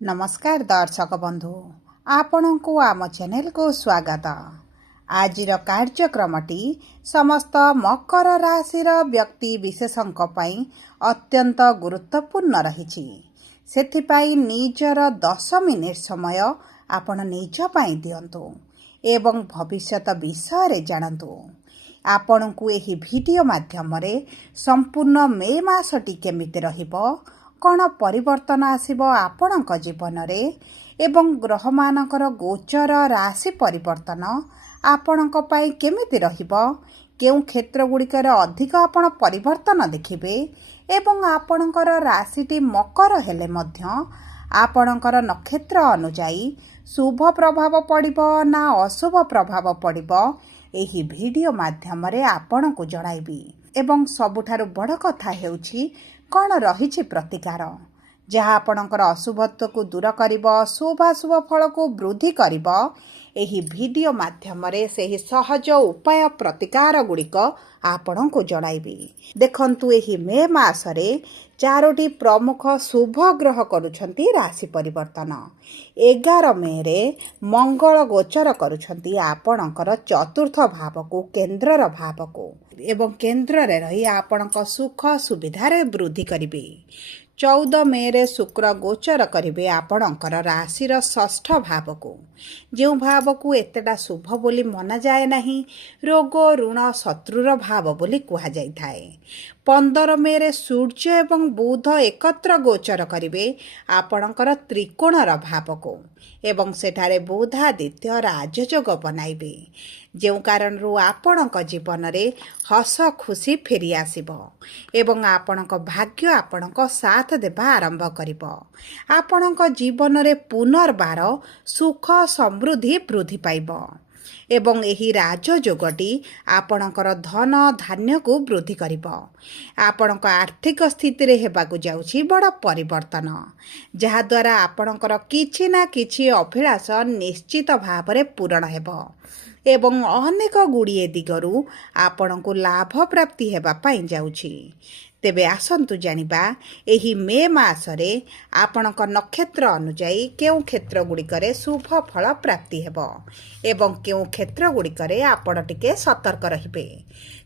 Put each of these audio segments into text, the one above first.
नमस्कार दर्शक बंधु आपण को आम चैनल को स्वागत। आज कार्यक्रमटी समस्त मकर राशि व्यक्ति विशेषों अत्यंत गुरुत्वपूर्ण रही। सेथिपाई निजर 10 मिनिट समय आपण निज पाई दियंतु एवं भविष्यत विषय रे जानतु। आपण को एही वीडियो माध्यम रे संपूर्ण मे मासटी केमिति रहिबो, कौन परिवर्तन आसिबो आपणक जीवन रे एवं ग्रह मानकर गोचर राशि परिवर्तन आपणक पई केमिति रहिबो, केउ क्षेत्र गुड़िकर अधिक आपण परिवर्तन देखिबे एवं आपणकर राशिटी मकर हेले मध्य आपणकर नक्षत्र अनुजाई शुभ प्रभाव पड़िबो ना अशुभ प्रभाव पड़िबो एही वीडियो माध्यम रे आपण को जणाइबी। एवं सबुठारु बड़ कथा हेउछि कौन रही प्रतिकार जहाँ आपणकर अशुभत्व को दूर करिबो, शुभाशुभ फल को वृद्धि करिबो। एही वीडियो माध्यम रे सेही सहज उपाय प्रतिकार गुड़िक आपण को जणाइबी। देखंतु एही मे मासरे 4टी प्रमुख शुभ ग्रह करुछंती राशि परिवर्तन। 11 मे रे मंगल गोचर करुछंती आपणकर चतुर्थ भाव को केंद्रर भाव को एवं केंद्र रे रही आपणक सुख सुविधा रे वृद्धि करिबे। 14 मे रे शुक्र गोचर करिबे आपणकर राशिर षष्ठ भाव को, जो भाव को एतेटा शुभ बोली मना जाए नहीं, रोग ऋण शत्रुर भाव बोली कुहा जाई थाए। 15 मे रे सूर्य एवं बुध एकत्र गोचर करिबे आपणकर त्रिकोणर भाव को एवं सेठारे बुधादित्य राजयोग बनाइबे, जो कारण आपणक जीवन रे हस खुशी फेरी आसिबो एवं आपणक भाग्य आपणक साथ देबा आरंभ करिबो। आपणक जीवन रे पुनर्बार सुख समृद्धि वृद्धि पाइबो एवं एही राजयोगटी आपणकर धन धान्य को वृद्धि करिबो। आपणक आर्थिक स्थिति रे हेबाकु जाउछि बड़ परिवर्तन, जहा द्वारा आपणकर किछि ना किछि अभिलाष निश्चित भाव रे पूरण हेबो एवं अनेक गुड़िए दिगरु आपण को लाभ प्राप्ति हेबा पाई जाउछि। तेबे आसंतु जानिबा एही मे मासरे आपणक नक्षत्र अनुजाई केउ क्षेत्र गुड़िकरे शुभ फल प्राप्ति हेबो एवं केउ क्षेत्र गुड़िकरे आपण टिके सतर्क रहिबे।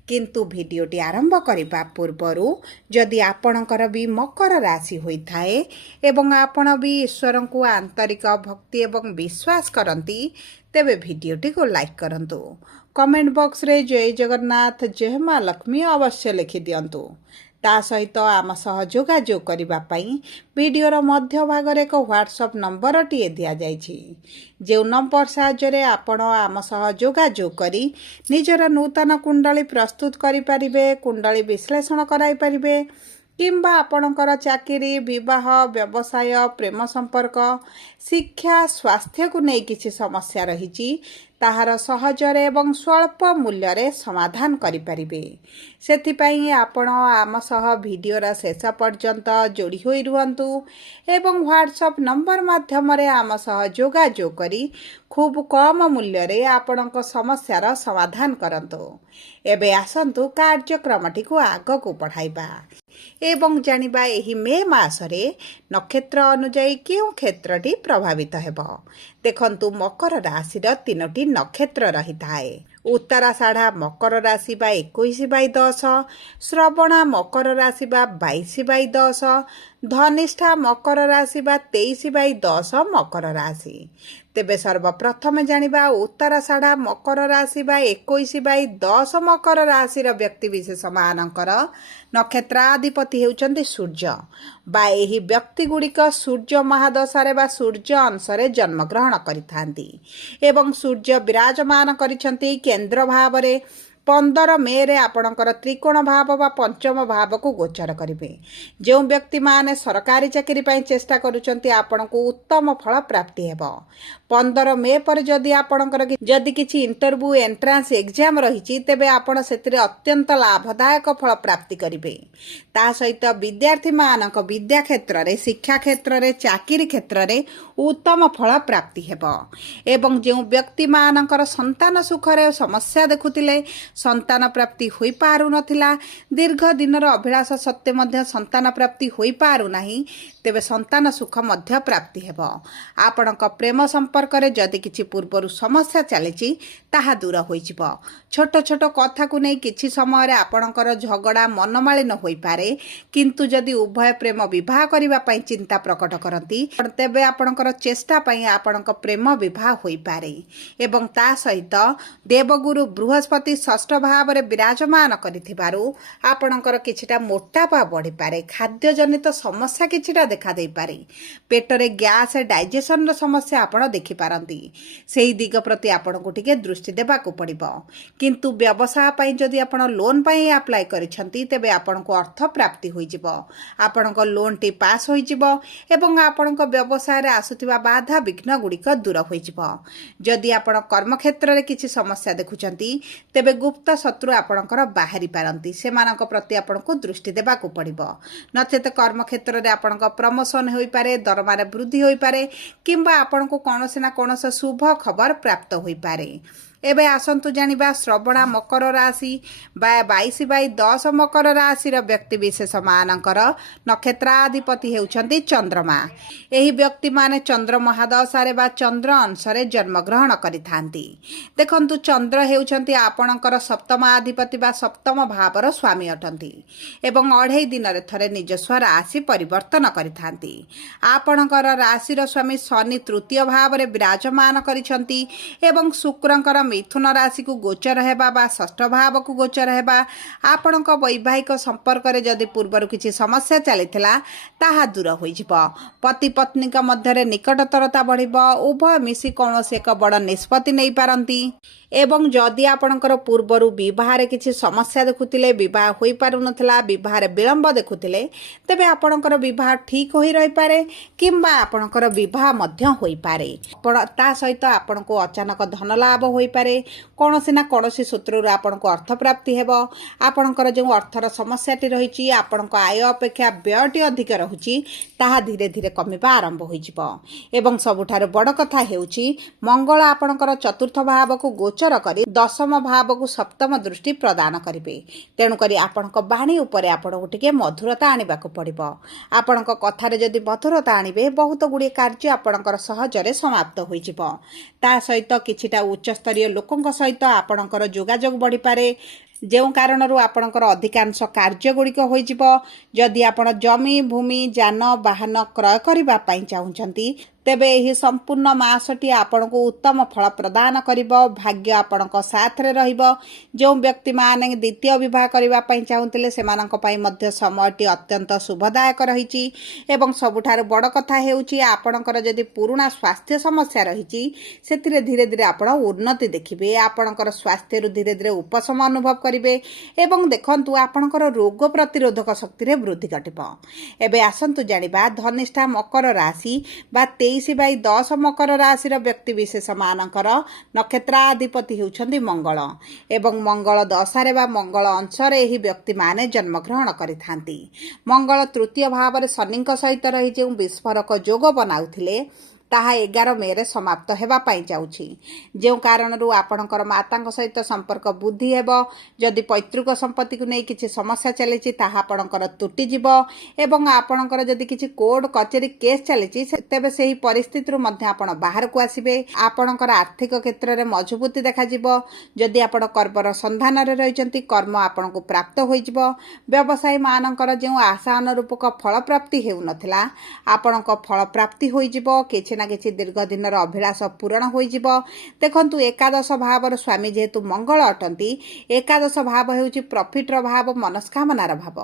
किंतु भिडियोटी आरंभ करिबा पूर्वरु जदि आपणकर भी मकर राशि होइथाए एवं आपण भी ईश्वर को आंतरिक भक्ति एवं विश्वास करंती, तेबे भिडियोटी को लाइक करंतु। कमेंट बॉक्स रे जय जगन्नाथ जय मां लक्ष्मी अवश्य लिखि दियंतु। ता सहित आम सह जोगाजोग करिबा पई वीडियोर मध्य भाग रे एक व्हाट्सएप नंबर टी दिया जाइछि, जे नंबर साहाय्य रे आपण आम सह जोगाजोग करी निजर नूतन कुंडली प्रस्तुत करि परिबे, कुंडली विश्लेषण कराई परिबे किंबा आपणकर चाकरी, विवाह, व्यवसाय, प्रेम संपर्क, शिक्षा, स्वास्थ्य को नहीं किसी समस्या रही ताहार सहजरे एवं स्वल्प मूल्य रे समाधान करि परिबे। सेथिपाई आपण आम सह वीडियोर शेष पर्यंत जोड़ी होई रुहंतु एवं व्हाट्सएप नंबर माध्यम रे आम सह जोगाजोग करी खूब कम मूल्य रे आपणक समस्यार समाधान करंतु। एबे आसंतु कार्यक्रमटी को आग को बढ़ाइबा एवं जानिबा एही मे मासरे नक्षत्र अनुजाई केउ क्षेत्रटी प्रभावित हेबो। देखंतु मकर राशिर 3टी नक्षत्र रही थाए। उत्तराषाढ़ा मकर राशि बा 21/10, श्रवणा मकर राशि बा 22/10, धनिष्ठा मकर राशि बा 23/10 मकर राशि। तेबे सर्वप्रथम जानिबा उत्तराषाढ़ा मकर राशि बा 21/10 मकर राशि व्यक्ति विशेष मानकर नक्षत्राधिपति हेउचंती सूर्य बा एही व्यक्ति गुड़िक सूर्य महादशा बा सूर्य अंशरे जन्म ग्रहण करिथांती एवं सूर्य विराजमान करिछंती केंद्र भाव रे 15 मे रे आपणकर त्रिकोण भाव बा पंचम भाव को गोचर करिवे। जो व्यक्ति माने सरकारी चाकरी पई चेष्टा करूचंती आपण को उत्तम फल प्राप्ति हेबो। 15 मे पर जदि आपणकर जदि किछि इंटरव्यू एंट्रांस एग्जाम रहिछि तेबे आपण सेतिरे अत्यंत लाभदायक फल प्राप्ति करिवे। ता सहित विद्यार्थी मानक विद्या क्षेत्र रे, शिक्षा क्षेत्र रे, चाकरी क्षेत्र रे उत्तम फल प्राप्ति हेबो एवं जो व्यक्ति मानकर संतान सुख रे समस्या देखुतिले संतान प्राप्ति होई पारु नथिला, दीर्घ दिनर अभिलाष सत्वे मध्य संतान प्राप्ति होई पारु नाही, तेबे संतान सुख मध्य प्राप्ति हेबो। आपणक प्रेम संपर्क रे जदि किछि पूर्वरु समस्या चलीछि ताहा दूर होइजिबो। छोट छोट कथा को नै किछि समय रे आपणकर झगड़ा मनमालिन होई पारे, किंतु जदि उभय प्रेम विवाह करिबा पई चिंता प्रकट करंती तेबे आपणकर चेष्टा पई आपणक प्रेम विवाह होई पारे। एवं ता सहित देवगुरु बृहस्पति षष्ठ भाव रे विराजमान करिथिबारु आपणकर किछिटा मोटापा बढ़ी पारे, खाद्य जनित समस्या किछिटा देखा दे पारे, पेटरे गैस डाइजेशन रो समस्या आपण देखि पारंती। सेही दिग प्रति आपण को टिके दृष्टि देबाकू पड़िबो। किंतु व्यवसाय पई जदि आपण लोन पई अप्लाई करिसंती तेबे आपण को अर्थ प्राप्ति होई जिवो। आपण को लोन टी पास होई जिवो एवं आपण को व्यवसाय रे आसुतिबा बाधा विघ्न गुड़िक दूर होई जिवो। जदि आपण कर्म क्षेत्र रे किछि समस्या देखुचंती तेबे गुप्त शत्रु आपणकर बाहरी पारंती, सेमानक प्रति आपण को दृष्टि देबाकू पड़िबो। नचेत कर्म क्षेत्र रे आपणक प्रमोशन होई पारे, दरमारे वृद्धि होई पारे, किंबा आपण को कोनोसी ना कोनोसी शुभ खबर प्राप्त होई पारे। एबे आसंतु जानिबा श्रवणा मकर राशि 22/10 मकर राशि व्यक्ति विशेष मानकर नक्षत्राधिपति हेउछंती चंद्रमा। एही व्यक्ति माने चंद्र महादशारे बा चंद्र अंशरे जन्म ग्रहण करिथांती। देखंतु चंद्र हेउछंती आपणकर सप्तमाधिपति बा सप्तम भावर स्वामी अटंती एवं 2.5 दिन रे थरे निज स्व राशि परिवर्तन करिथांती। आपणकर राशिर स्वामी शनि तृतीय भाव रे विराजमान करिसंती एवं शुक्रंकर मिथुन राशि को गोचर हेबा बा षष्ठ भाव को गोचर हेबा आपणक वैवाहिक संपर्क रे जदि पूर्वर किछि समस्या चलिथिला ताहा दूर होई जिवो। पति पत्नी का मध्य रे निकटतरता बढ़िबो, उभय मिसी कोनोसी एक बड़ निष्पत्ति नै पारंती। एवं जदि आपणकर पूर्वरु विवाह रे किछि समस्या देखुतिले, विवाह होई पारु नथला, विवाह रे विलंब देखुतिले, तेबे आपणकर विवाह ठीक होई रहि पारे किंबा आपणकर विवाह मध्य होई पारे। ता सहित आपणको अचानक धन लाभ होई पारे, कोनोसी ना कोनोसी सूत्ररु आपणको अर्थ प्राप्ति हेबो। आपणकर जो अर्थर समस्याटी रहिछि, आपणको आय अपेक्षा व्ययटी अधिक रहुछि, ताहा धीरे धीरे कमिबा आरंभ होई जिवो। एवं सबुठार बड़ कथा हेउछि मंगल आपणकर चतुर्थ भाव को गोचर करी दशम भाव को सप्तम दृष्टि प्रदान करिवे। तेणु करी आपणक बाणी उपरे आपणको टिके मधुरता आनिबाकू पड़िबो। आपणक कथारे जदि मधुरता आनिबे बहुत गुडी कार्य आपणकर सहजरे समाप्त होई जिवो। ता सहित किछिटा उच्च स्तरीय लोकंक सहित आपणकर जोगाजोग बढ़ी पारे, जो कारणरू आपणकर अधिकांश कार्य गुड़िक होइजिवो। जदि आपण जमी भूमि जान वाहन क्रय करिबा पई चाहुचंती तेबे एही संपूर्ण मासटी आपण को उत्तम फल प्रदान करिबो। भाग्य आपण को साथ रे रहिबो। जो व्यक्ति माने द्वितीय विवाह करिबा पई चाहुतिले सेमानक पई मध्य समयटी अत्यंत शुभदायक रहिछि। एवं सबुठार बड़ कथा हेउछि आपणकर जदि पुराना स्वास्थ्य समस्या रहिछि सेतिरे धीरे धीरे आपण उन्नति देखिबे। आपणकर स्वास्थ्य रु धीरे धीरे उपशम अनुभव करिबे एवं देखंतु आपणकर रोग प्रतिरोधक शक्ति रे वृद्धि घटिबो। एबे आसंतु जानिबा धनिष्ठा मकर राशि बा 23/10 मकर राशि व्यक्ति विशेष मानकर नक्षत्राधिपति हेउछंती मंगल एवं मंगल दशारे बा मंगल अंशरे एही व्यक्ति माने जन्म ग्रहण करिथांती। मंगल तृतीय भाव रे शनिक सहित रही जे विस्फोरक जोग बनाउथिले ताहा 11 मे रे समाप्त हेबा पाई जाउछि। जो कारणरू आपणकर मातांक सहित संपर्क बुद्धि हेबो। जदि पैतृक संपत्ति को नै किछि समस्या चलिछि ताहा आपणकर तुटी जिवो एवं आपणकर जदि किछि कोर्ट कचेरी केस चलिछि तेबे सेही परिस्थिति रु मध्य आपण बाहर को आसीबे। आपणकर आर्थिक क्षेत्र रे मजबूती देखा जिवो। जदि आपण कर्मर संधान रे रहिचंती कर्म आपण को प्राप्त होई जिवो। व्यवसायी मानकर जो आशा अनुरूपक फल प्राप्ति हेउ नथिला आपणक फल प्राप्ति होई जिवो। किछि किछि दीर्घ दिन अभिलाष पूरण होई जिवो। देखंतु एकादश भावर स्वामी जेहेतु मंगल अटंती, एकादश भाव हेउची प्रॉफिट रो भाव, मनस्कामनार भाव।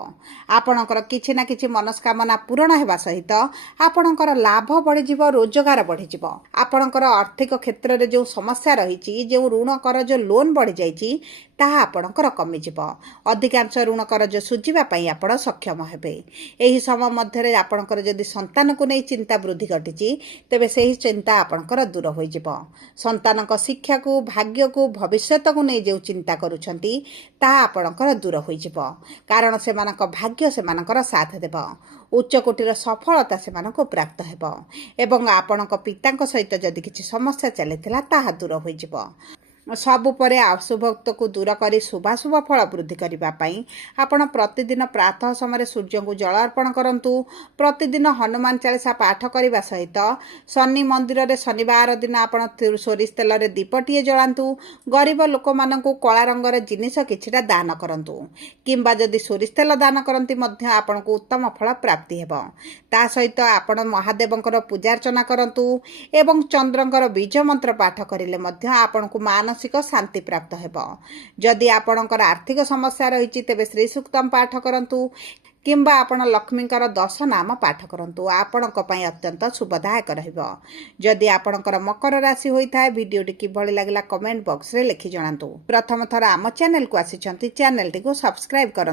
आपणकर किछि ना किछि मनस्कामना पूरण हेबा सहित आपणकर लाभ बढ़ी जिवो, रोजगार बढ़ी जिवो। आपणकर आर्थिक क्षेत्र रे जो समस्या रहिछि, जो ऋण करज लोन बढ़ी जाइछि ताहा आपणकर कमी जिवो। अधिकांश ऋण करज सुझिबा पई आपण सक्षम हेबे। एही समय मध्यरे आपणकर जदि संतान को नै चिंता वृद्धि घटिछि तेबे सेही चिंता आपणकर दूर होई जिवो। संतानक शिक्षा को, भाग्य को, भविष्यत को नै जे चिंता करूछंती ताहा आपणकर दूर होई जिवो। कारण सेमानक भाग्य सेमानकर साथ देबो। उच्च कोटिर सफलता सेमानक प्राप्त हेबो एवं आपणक पितांक सहित जदि किछि समस्या चलिथिला ताहा दूर होई जिवो। सबु परे अशुभक्तको दूर करी शुभाशुभ फल वृद्धि करने आपण प्रतिदिन प्रातः समय सूर्य को जल अर्पण करंतु। प्रतिदिन हनुमान चालीसा पाठ करने सहित शनि मंदिर रे शनिवार दिन आपण सोरिष तेल रे दीपटीए जलांतु। गरीब लोक मानकु कला रंगर जिनिस किछिटा दान करंतु किंबा जदि सोरिष तेल दान करंती मध्य आपण को उत्तम फल प्राप्ति हेबो। ता सहित आपण महादेवंकर पूजार्चना करंतु एवं चंद्रंकर बीज मंत्र पाठ करिले मध्य आपण को मानसिक शांति प्राप्त हेबो। जदि आपणकर आर्थिक समस्या रही तेबे श्री सूक्तम पाठ करंतु किंबा आपण लक्ष्मीकर 10 नाम पाठ करंतु आपणक पई अत्यंत शुभदायक रहिबो। जदि आपणकर मकर राशि होइथाय वीडियोटी किभଳି लागला कमेंट बॉक्स रे लिखि जणांतु। प्रथम थर आम चैनल को आसीचंती चैनल टी को सब्सक्राइब करंतु।